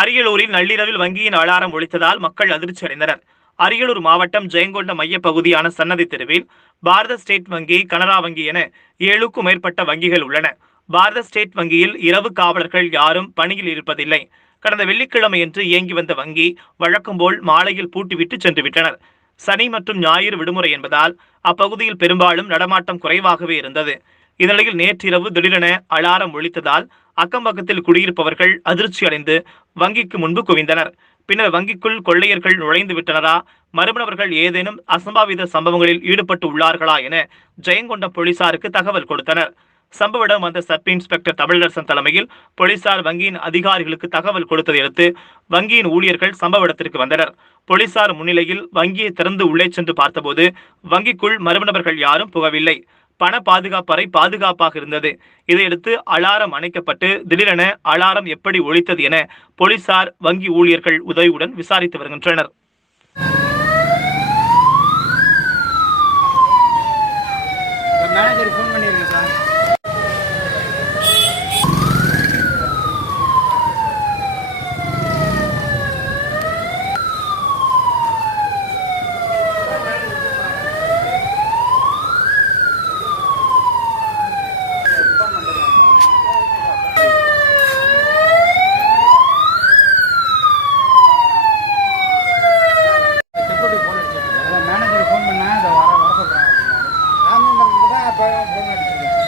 அரியலூரில் நள்ளிரவில் வங்கியின் அலாரம் ஒலித்ததால் மக்கள் அதிர்ச்சி அடைந்தனர். அரியலூர் மாவட்டம் ஜெயங்கொண்ட மையப்பகுதியான சன்னதி தெருவில் பாரத ஸ்டேட் வங்கி, கனரா வங்கி என 7க்கும் மேற்பட்ட வங்கிகள் உள்ளன. பாரத ஸ்டேட் வங்கியில் இரவு காவலர்கள் யாரும் பணியில் இருப்பதில்லை. கடந்த வெள்ளிக்கிழமையன்று இயங்கி வந்த வங்கி வழக்கம்போல் மாலையில் பூட்டிவிட்டு சென்று விட்டனர். சனி மற்றும் ஞாயிறு விடுமுறை என்பதால் அப்பகுதியில் பெரும்பாலும் நடமாட்டம் குறைவாகவே இருந்தது. இந்நிலையில் நேற்றிரவு திடீரென அலாரம் ஒலித்ததால் அக்கம் பக்கத்தில் குடியிருப்பவர்கள் அதிர்ச்சி அடைந்து வங்கிக்கு முன்பு குவிந்தனர். பின்னர் வங்கிக்குள் கொள்ளையர்கள் நுழைந்து விட்டனரா, மர்மநபர்கள் ஏதேனும் அசம்பாவித சம்பவங்களில் ஈடுபட்டு உள்ளார்களா என ஜெயங்கொண்டம் போலீசாருக்கு தகவல் கொடுத்தனர். சம்பவ இடம் வந்த சப் இன்ஸ்பெக்டர் தமிழரசன் தலைமையில் போலீசார் வங்கியின் அதிகாரிகளுக்கு தகவல் கொடுத்ததை அடுத்து வங்கியின் ஊழியர்கள் சம்பவ இடத்திற்கு வந்தனர். போலீசார் முன்னிலையில் வங்கியை திறந்து உள்ளே சென்று பார்த்தபோது வங்கிக்குள் மர்மநபர்கள் யாரும் புகவில்லை. பண பாதுகாப்பறை பாதுகாப்பாக இருந்தது. இதையடுத்து அலாரம் அணைக்கப்பட்டு திடீரென அலாரம் எப்படி ஒலித்தது என போலீசார் வங்கி ஊழியர்கள் உதவியுடன் விசாரித்து வருகின்றனர். மேனேஜர் ஃபோன் பண்ணியிருக்கேன் சார். மேனேஜர் ஃபோன் பண்ணா இதை வர சொல்கிறேன் அப்படின்னாரு. தான் அப்போ ஃபோன் அடிச்சிருக்கேன்.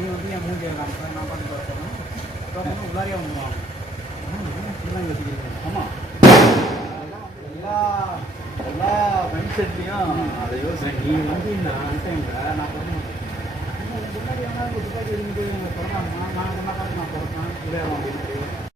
நீ வந்து என் மூஞ்சி காமிப்பேன், நான் பண்ணி பார்க்கணும் உள்ளாரியா வந்துடுவாங்க. ஆமாம், எல்லா மைண்ட் செட்லையும் அதை யோசனை. நீ வந்து இந்த அன்டைமில் நான் பண்ண முன்னாடி துப்பாக்கி இருந்து சொல்கிறாங்கன்னா நான் என்ன பார்த்து நான் பிறப்பேன் விளையாடும் அப்படின்னு